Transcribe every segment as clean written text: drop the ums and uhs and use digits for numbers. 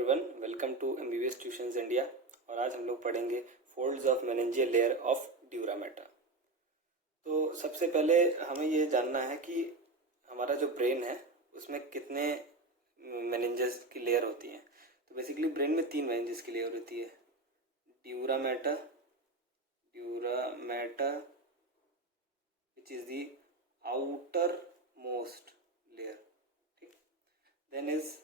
Everyone, welcome to MBBS tuitions India. और आज हम लोग पढ़ेंगे folds of meningeal layer of dura mater. तो सबसे पहले हमें ये जानना है कि हमारा जो ब्रेन है उसमें कितने मेनिंजेस की लेयर होती हैं। तो बेसिकली ब्रेन में 3 मेनिंजेस की लेयर होती है, dura mater which is the outer most layer, ठीक। Then is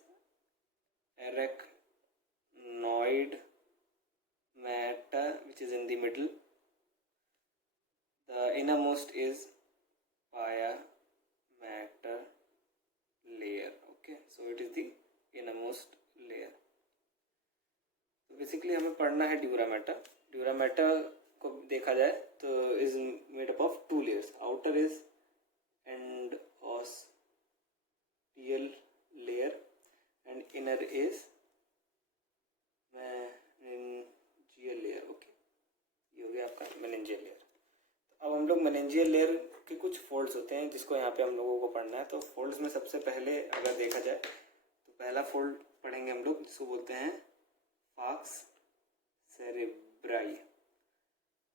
arachnoid matter which is in the middle. The innermost is pia matter layer. Okay, so it is the innermost layer. तो basically हमें पढ़ना है dura matter. Dura mater को देखा जाए तो is made up of 2 layers. Outer is endosteal layer and inner is meningeal layer. Okay, ये हो गया आपका मेनिंजियल लेयर। अब हम लोग मेनिंजियल लेयर के कुछ फोल्ड्स होते हैं जिसको यहाँ पे हम लोगों को पढ़ना है। तो फोल्ड्स में सबसे पहले अगर देखा जाए तो पहला फोल्ड पढ़ेंगे हम लोग जिसको बोलते हैं फाक्स सेरेब्राई,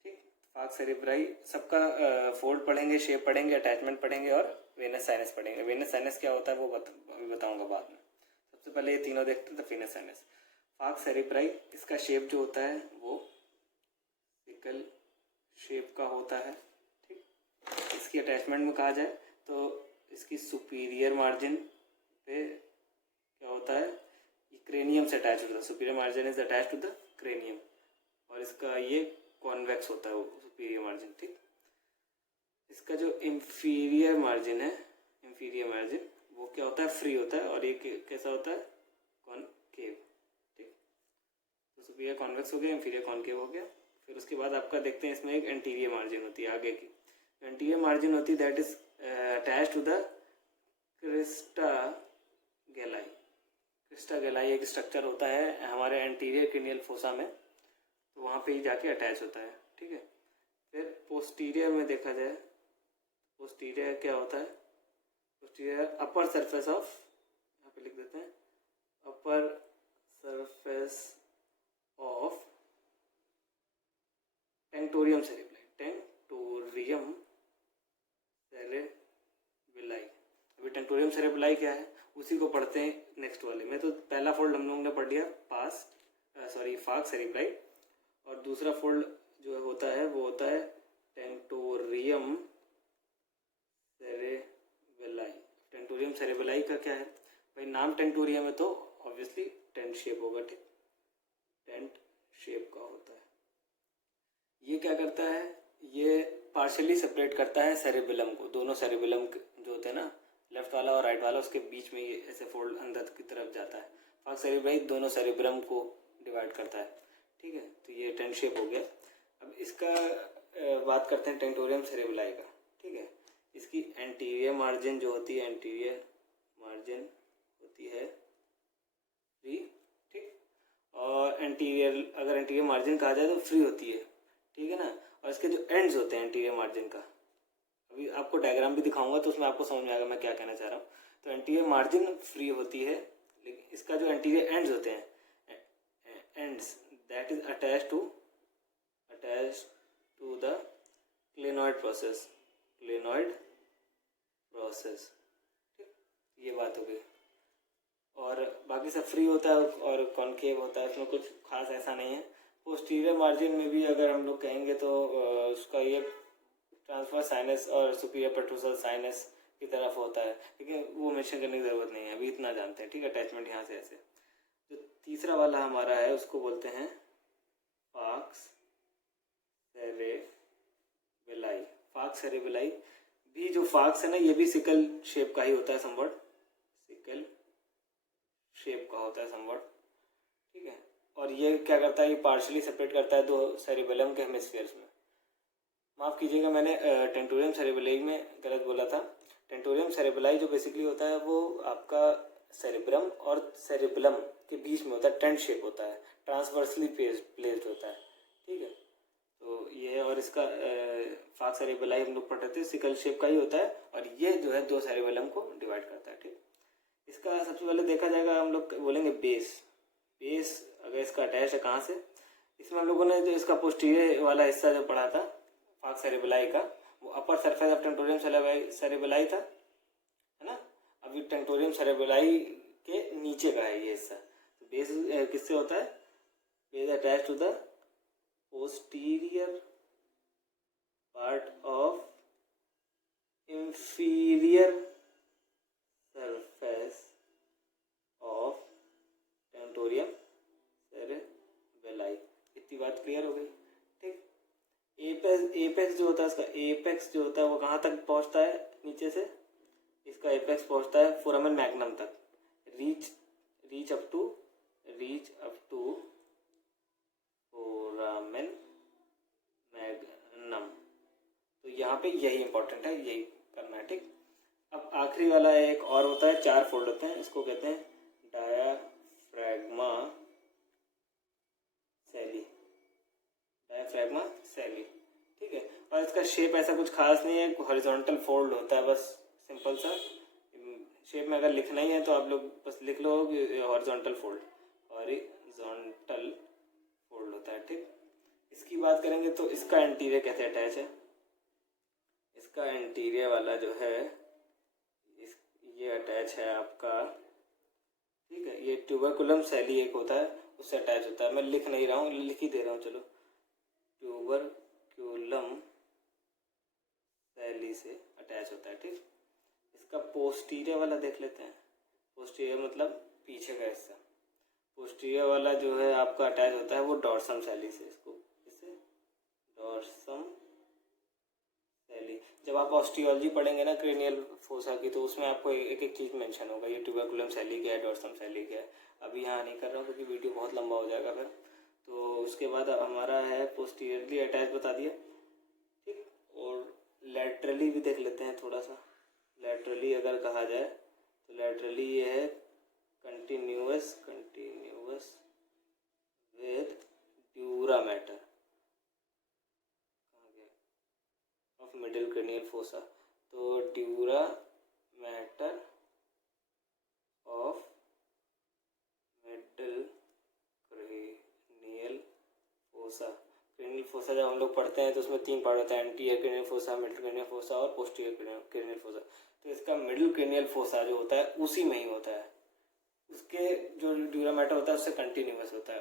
ठीक। फाक्स सेरेब्राई सबका फोल्ड पढ़ेंगे, शेप पढ़ेंगे, अटैचमेंट पढ़ेंगे और वेनस साइनस पढ़ेंगे। वेनस साइनस क्या होता है वो अभी बताऊंगा बाद में। सबसे पहले ये तीनों देखते हैं, तो वेनस साइनस, फाक्स सेरेब्राई, इसका शेप जो होता है वो सिकल शेप का होता है, ठीक। इसकी अटैचमेंट में कहा जाए तो इसकी सुपीरियर मार्जिन पे क्या होता है, ये क्रेनियम से अटैच होता है। Superior margin is attach to the cranium और इसका ये कॉन्वेक्स होता है सुपीरियर मार्जिन, ठीक। इसका जो इंफीरियर मार्जिन है, इंफीरियर मार्जिन वो क्या होता है, फ्री होता है और ये कैसा होता है, कॉनकेव, ठीक। तो सुपीरियर कॉन्वेक्स हो गया, इंफीरियर कॉनकेव हो गया। फिर उसके बाद आपका देखते हैं इसमें एक एंटीरियर मार्जिन होती है आगे की। एंटीरियर मार्जिन होती है that is attach to the crista galli. Crista galli एक स्ट्रक्चर होता है हमारे एंटीरियर क्रेनियल फोसा में, तो वहाँ पे ही जाके अटैच होता है, ठीक है। फिर पोस्टीरियर में देखा जाए, पोस्टीरियर क्या होता है, पोस्टीरियर अपर सरफेस ऑफ, यहाँ पे लिख देते हैं upper surface of tentorium cerebri, tentorium cerebri. अभी टेंटोरियम सेरेब्राई क्या है उसी को पढ़ते हैं नेक्स्ट वाले में। तो पहला फोल्ड हम लोगों ने पढ़ लिया फाक्स सेरेब्राई, और दूसरा फोल्ड जो होता है वो होता है टेंटोरियम सेरेब्राई। टेंटोरियम सेरेब्राई का क्या है भाई, नाम टेंटोरियम है तो ऑब्वियसली टेंट शेप होगा, ठीक, टेंट शेप का होता है। ये क्या करता है, ये पार्शियली सेपरेट करता है सेरेबेलम को। दोनों सेरेबेलम जो होते हैं ना, लेफ्ट वाला और राइट वाला, उसके बीच में ये ऐसे फोल्ड अंदर की तरफ जाता है। फाक्स सेरेब्राई दोनों सेरेबेलम को डिवाइड करता है, ठीक है। तो ये टेंट शेप हो गया। अब इसका बात करते हैं टेंटोरियम सेरेब्राई का, ठीक है। इसकी एंटीरियर मार्जिन जो होती है, एंटीरियर मार्जिन होती है फ्री, ठीक। और एंटीरियर, अगर एंटीरियर मार्जिन कहा जाए तो फ्री होती है, ठीक है ना। और इसके जो एंड्स होते हैं एंटीरियर मार्जिन का, अभी आपको डायग्राम भी दिखाऊंगा तो उसमें आपको समझ में आएगा मैं क्या कहना चाह रहा हूँ। तो एंटीरियर मार्जिन फ्री होती है, लेकिन इसका जो एंटीरियर एंड्स होते हैं, ends that is attach to the clinoid process, ठीक। ये बात हो गई। और बाकी सब फ्री होता है और कॉनकेव होता है, इसमें कुछ खास ऐसा नहीं है। पोस्टीरियर मार्जिन में भी अगर हम लोग कहेंगे तो उसका ये ट्रांसफर साइनस और सुपीरियर पेट्रोसल साइनस की तरफ होता है, लेकिन वो मेंशन करने की ज़रूरत नहीं है, अभी इतना जानते हैं, ठीक है। अटैचमेंट यहाँ से ऐसे। जो तीसरा वाला हमारा है उसको बोलते हैं फाक्स सेरेब्राई। फाक्स सेरेब्राई भी, जो फाक्स है ना, ये भी सिकल शेप का ही होता है, समवट सिकल शेप का होता है समवट, ठीक है। और ये क्या करता है, ये पार्शियली सेपरेट करता है दो सेरेबेलम के हेमिस्फीयर्स में। माफ़ कीजिएगा, मैंने टेंटोरियम सेरेब्राई में गलत बोला था। टेंटोरियम सेरेब्राई जो बेसिकली होता है वो आपका सेरेब्रम और सेरेबेलम के बीच में होता है, टेंट शेप होता है, ट्रांसवर्सली प्लेस्ड होता है, ठीक है। तो ये, और इसका फाक्स सेरेब्राई हम लोग पढ़ रहे थे, सिकल शेप का ही होता है, और ये जो है 2 सेरेबेलम को डिवाइड करता है, ठीक। इसका सबसे पहले देखा जाएगा, हम लोग बोलेंगे बेस। बेस अगर इसका अटैच है कहाँ से, इसमें हम लोगों ने जो इसका पोस्टीरियर वाला हिस्सा जो पढ़ा था फाग सेरेबेलाई का, वो upper surface of tentorium cerebelli था, है ना। अब ये टेंटोरियम सेरेबेलाई के नीचे का है ये हिस्सा। तो बेस किससे होता है, base attach to the posterior part of inferior surface of tentorium cerebelli. इतनी बात क्लियर हो गई, ठीक। एपेक्स जो होता है इसका, एपेक्स जो होता है वो कहाँ तक पहुँचता है, नीचे से इसका एपेक्स पहुँचता है फोरामेन मैग्नम तक, reach up to foramen magnum. तो यहाँ पे यही इंपॉर्टेंट है, यही करना है, ठीक। अब आखिरी वाला एक और होता है, 4 फोल्ड होते हैं, इसको कहते हैं डायाफ्रैग्मा सैली, ठीक है। और इसका शेप ऐसा कुछ खास नहीं है, हॉरिजॉन्टल फोल्ड होता है, बस सिंपल सा शेप में अगर लिखना ही है तो आप लोग बस लिख लो हॉरिजॉन्टल फोल्ड होता है, ठीक। इसकी बात करेंगे तो इसका एंटीरियर कैसे अटैच है, इसका एंटीरियर वाला जो है ये अटैच है आपका, ठीक है। ये ट्यूबरकुलम सैली एक होता है, उससे अटैच होता है। मैं लिख नहीं रहा हूँ, लिख ही दे रहा हूँ, चलो। ट्यूबरकुलम सैली से अटैच होता है, ठीक। इसका पोस्टीरियर वाला देख लेते हैं। पोस्टीरियर मतलब पीछे का हिस्सा। पोस्टीरियर वाला जो है आपका अटैच होता है वो डॉर्सम सैली से, इसको इससे डॉर्सम सैली। जब आप ऑस्टियोलॉजी पढ़ेंगे ना क्रेनियल फोसा की, तो उसमें आपको एक एक चीज़ मेंशन होगा, ये ट्यूबरकुलम सैली क्या है, डॉर्सम सैली क्या है। अभी यहाँ नहीं कर रहा हूँ क्योंकि वीडियो बहुत लंबा हो जाएगा फिर। तो उसके बाद हमारा है पोस्टीरियरली अटैच बता दिया, ठीक। और लैटरली भी देख लेते हैं थोड़ा सा। लैटरली अगर कहा जाए तो लैटरली ये है continuous with dura mater of middle cranial fossa. तो dura mater of middle cranial fossa. Cranial fossa जब हम लोग पढ़ते हैं तो उसमें 3 पार्ट होता है, anterior cranial fossa, middle cranial fossa और पोस्टीरियर क्रेनियल फोसा। तो इसका मिडिल क्रेनियल फोसा जो होता है उसी में ही होता है, उसके जो ड्यूरा मैटर होता है उससे कंटिन्यूअस होता है।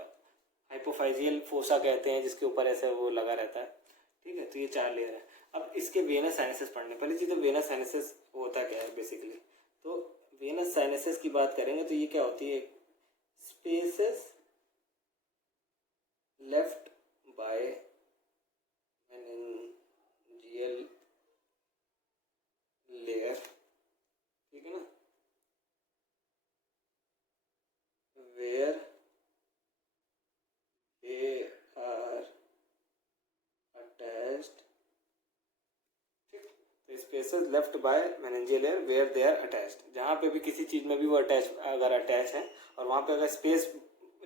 हाइपोफाइजियल फोसा कहते हैं जिसके ऊपर ऐसे वो लगा रहता है, ठीक है। तो ये 4 लेयर है। अब इसके वेनस साइनसेस पढ़ने, पहली चीज़ तो वेनस साइनसेस होता क्या है बेसिकली। तो वेनस साइनसेस की बात करेंगे तो ये क्या होती है, spaces left by meningeal layer, ठीक है ना, where they are attached, ठीक। तो spaces left by meningeal layer where they are attached, जहाँ पे भी किसी चीज़ में भी वो अगर अटैच है और वहाँ पे अगर स्पेस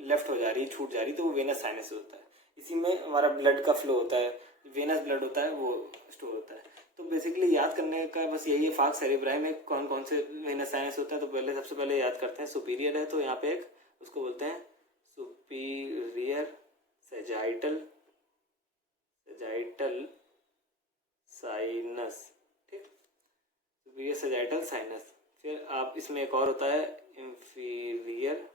लेफ्ट हो जा रही है, छूट जा रही है, तो वो वेनस साइनस होता है। इसी में हमारा ब्लड का फ्लो होता है, वेनस ब्लड होता है वो स्टोर होता है। तो बेसिकली याद करने का बस यही है, फाग सेरेब्राई में कौन कौन से वेनस साइनस होते हैं। तो पहले सबसे पहले याद करते हैं, सुपीरियर है तो यहाँ पे एक उसको बोलते हैं सुपीरियर सेजाइटल साइनस, ठीक। Superior sagittal sinus. फिर आप इसमें एक और होता है इंफीरियर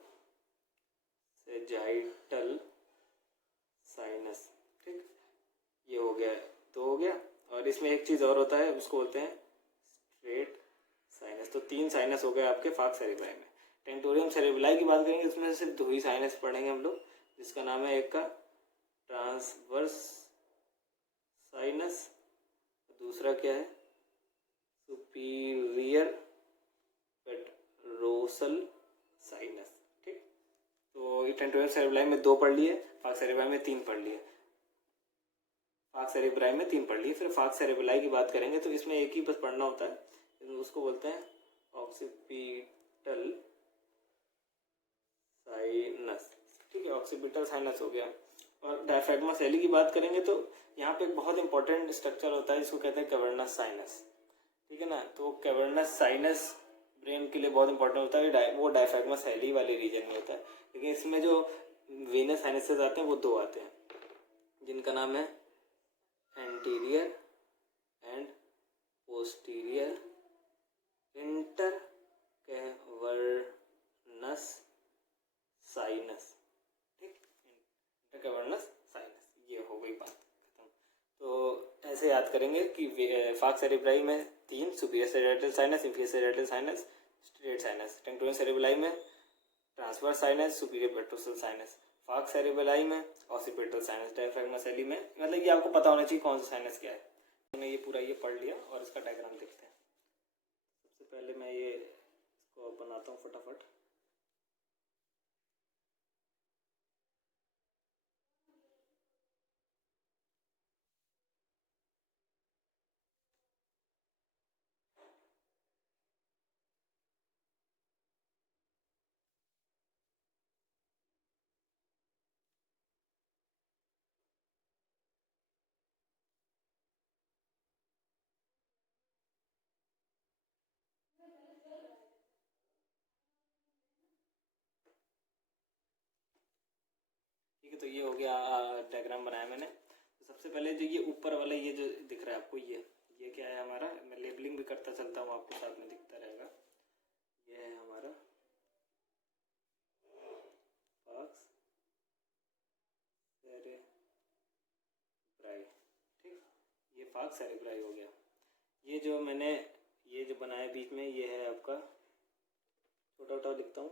सेजाइटल साइनस, ठीक। ये हो गया, तो हो गया। और इसमें एक चीज़ और होता है, उसको बोलते हैं स्ट्रेट साइनस। तो 3 साइनस हो गए आपके फाग सेरेब्राई में। टेंटोरियम सेरेब्राई की बात करेंगे उसमें सिर्फ 2 ही साइनस पढ़ेंगे हम लोग, जिसका नाम है एक का ट्रांसवर्स साइनस, दूसरा क्या है सुपीरियर पेट्रोसल साइनस, ठीक। तो ये टेंटोरियम सेरेब्राई में 2 पढ़ लिए, फाग सेरेब्राई में 3 पढ़ लिए, फाग सेरेब्राई में 3 पढ़ लिए। फिर फाग सेरेब्राई की बात करेंगे तो इसमें एक ही बस पढ़ना होता है, उसको बोलते हैं ऑक्सीपिटल साइनस, ठीक है। ऑक्सीपिटल साइनस हो गया। और डायफ्रैग्मा सैली की बात करेंगे तो यहाँ पे एक बहुत इंपॉर्टेंट स्ट्रक्चर होता है जिसको कहते हैं कैवर्नस साइनस, ठीक है ना। तो कैवर्नस साइनस ब्रेन के लिए बहुत इंपॉर्टेंट होता है, वो डायफ्रैग्मा सैली वाले रीजन में होता है। लेकिन इसमें जो वेनस साइनसेस आते हैं वो दो आते हैं, जिनका नाम है एंटीरियर एंड पोस्टीरियर इंटरकैवर्नस साइनस। ठीक, इंटरकैवर्नस साइनस, ये हो गई बात खत्म। तो ऐसे याद करेंगे कि फाक्स सेरेब्राई में 3, superior cerebral sinus, inferior cerebral sinus, straight sinus. Tentorium cerebri में transverse sinus, superior petrosal sinus. Falx cerebri में ऑसिपिटल साइनस। डायफ्रागमा सेली में, मतलब ये आपको पता होना चाहिए कौन सा साइनस क्या है। मैंने ये पूरा ये पढ़ लिया और इसका डायग्राम देखते हैं। सबसे पहले मैं ये इसको बनाता हूँ फटाफट। ठीक है, तो ये हो गया डायग्राम बनाया मैंने। तो सबसे पहले जो ये ऊपर वाला ये जो दिख रहा है आपको, ये क्या है हमारा, मैं लेबलिंग भी करता चलता हूँ, आपको साथ में दिखता रहेगा। ये है हमारा फाक्स सेरेब्राई। ठीक, ये फाक्स सेरेब्राई हो गया। ये जो मैंने ये जो बनाया बीच में, ये है आपका, छोटा छोटा लिखता हूँ,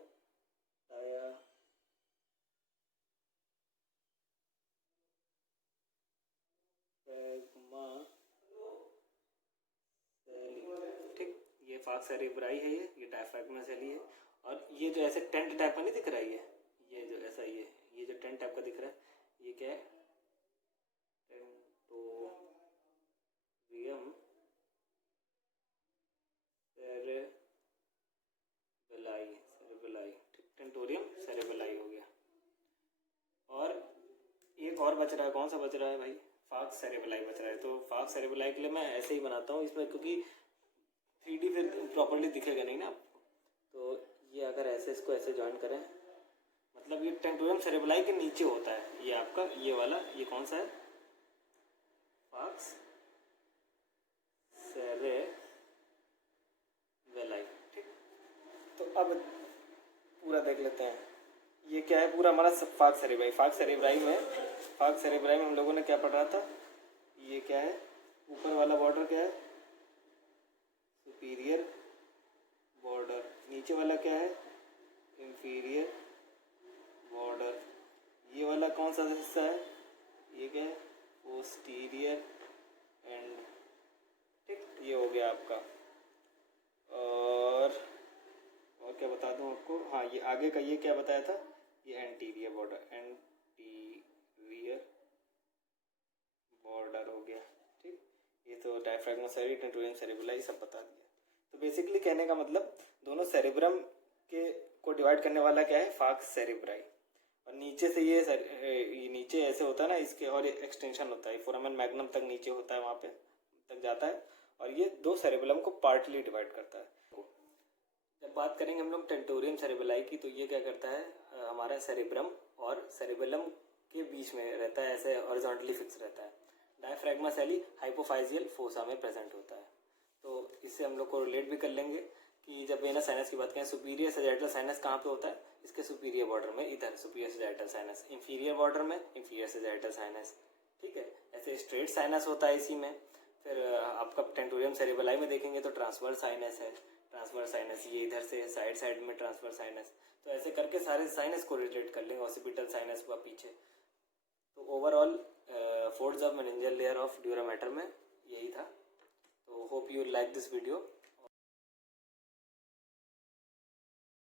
ठीक, ये फाक्स सेरेब्राई है, ये डायफ्रागमा सेली है। और ये जो ऐसे टेंट टाइप का नहीं दिख रहा है, ये जो ऐसा ये जो टेंट टाइप का दिख रहा है, ये क्या है, टेंटोरियम सेरेबेलाई। ठीक, टेंटोरियम सेरेबेलाई हो गया। और एक और बच रहा है, कौन सा बच रहा है भाई, फाक्स सेरेबेलाई बच रहा है। तो फाक्स सेरेबेलाई के लिए मैं ऐसे ही बनाता हूँ इसमें, क्योंकि 3D फिर प्रॉपर्ली दिखेगा नहीं ना आपको। तो ये अगर ऐसे इसको ऐसे ज्वाइन करें, मतलब ये टेंटोरियम सेरेबेलाई के नीचे होता है ये आपका, ये वाला, ये कौन सा है, फाक्स सेरेबेलाई। ठीक, तो अब पूरा देख लेते हैं, ये क्या है पूरा हमारा फाक्स सेरेब्राई। फाक्स सेरेब्राई में हम लोगों ने क्या पढ़ा था, ये क्या है, ऊपर वाला बॉर्डर क्या है, सुपीरियर बॉर्डर, नीचे वाला क्या है, इंफीरियर बॉर्डर, ये वाला कौन सा हिस्सा है, ये क्या है, पोस्टीरियर एंड। ठीक, ये हो गया आपका। और क्या बता दूं आपको, हाँ ये आगे का ये क्या बताया था, ये एंटीरियर बॉर्डर, एंटीरियर बॉर्डर हो गया। ठीक, ये तो डायफ्रागमा सेली, टेंटोरियम सेरेबेलाई सब बता दिया। तो बेसिकली कहने का मतलब, दोनों सेरेब्रम के को डिवाइड करने वाला क्या है, फाक्स सेरेब्राई। और नीचे से ये नीचे ऐसे होता है ना इसके, और ये एक्सटेंशन होता है, फोरामेन मैग्नम तक नीचे होता है, वहाँ पे तक जाता है, और ये दो सेरेबेलम को पार्टली डिवाइड करता है। जब बात करेंगे हम लोग टेंटोरियम सेरेबेलाई की, तो ये क्या करता है, हमारा सेरेब्रम और सेरेबेलम के बीच में रहता है, ऐसे हॉरिजॉन्टली फिक्स रहता है। डायफ्रागमा सेली हाइपोफाइजियल फोसा में प्रेजेंट होता है। तो इससे हम लोग को रिलेट भी कर लेंगे कि जब वेनस साइनस की बात करें, सुपीरियर सेजाइटल साइनस कहाँ पे होता है, इसके सुपीरियर बॉर्डर में, इधर superior sagittal sinus, inferior border में इंफीरियर सेजाइटल साइनस। ठीक है, ऐसे स्ट्रेट साइनस होता है इसी में। फिर आपका टेंटोरियम सेरेबेलाई में देखेंगे तो ट्रांसवर्स साइनस है, ट्रांसवर्स साइनस ये इधर से साइड में ट्रांसवर्स साइनस। तो ऐसे करके सारे साइनस को रिलेट कर लेंगे, ऑसिपिटल साइनस हुआ पीछे। तो overall folds of meningeal layer of dura matter में यही था। तो hope you like this video.